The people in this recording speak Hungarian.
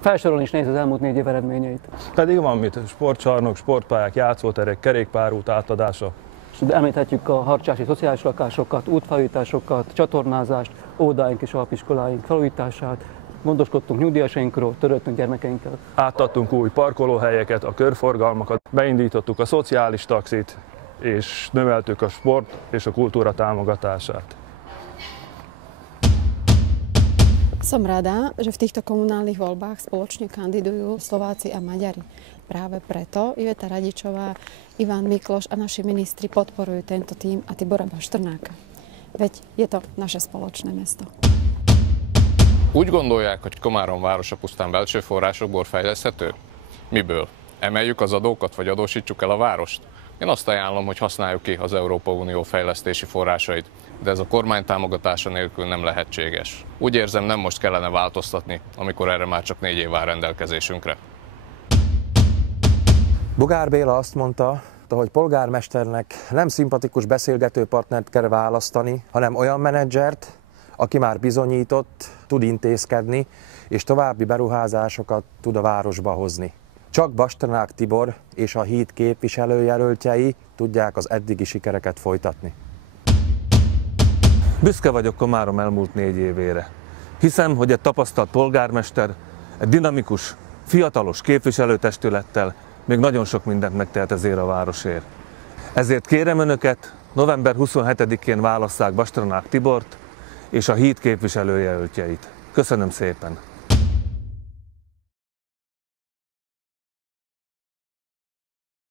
Felsorolni is nehéz az elmúlt 4 év eredményeit. Pedig van mit, sportcsarnok, sportpályák, játszóterek, kerékpárút átadása. És említhetjük a harcsási szociális lakásokat, útfelújításokat, csatornázást, óvodáink és alapiskoláink felújítását, gondoskodtunk nyugdíjasainkról, törődtünk gyermekeinkkel. Átadtunk új parkolóhelyeket, a körforgalmakat, beindítottuk a szociális taxit, és növeltük a sport és a kultúra támogatását. Som rada, že v týchto komunálnych voľbách spoločne kandidujú Slováci a Maďari. Práve preto Iveta Radičová, Ivan Mikloš a naši ministri podporujú tento tím a Tibora Bašternáka. Veď je to naše spoločné mesto. Úgy gondolják, hogy Komárom városa pusztán belső forrásokból fejleszthető? Miből? Emeljük az adókat, vagy adósítsuk el a várost? Én azt ajánlom, hogy használjuk ki az Európai Unió fejlesztési forrásait, de ez a kormány támogatása nélkül nem lehetséges. Úgy érzem, nem most kellene változtatni, amikor erre már csak 4 év áll rendelkezésünkre. Bogár Béla azt mondta, hogy polgármesternek nem szimpatikus beszélgető partnert kell választani, hanem olyan menedzsert, aki már bizonyított, tud intézkedni, és további beruházásokat tud a városba hozni. Csak Basternák Tibor és a híd képviselőjelöltjei tudják az eddigi sikereket folytatni. Büszke vagyok Komárom elmúlt 4 évére. Hiszem, hogy egy tapasztalt polgármester, egy dinamikus, fiatalos képviselőtestülettel még nagyon sok mindent megtehet ezért a városért. Ezért kérem Önöket, november 27-én válasszák Basternák Tibort és a híd képviselőjelöltjeit. Köszönöm szépen!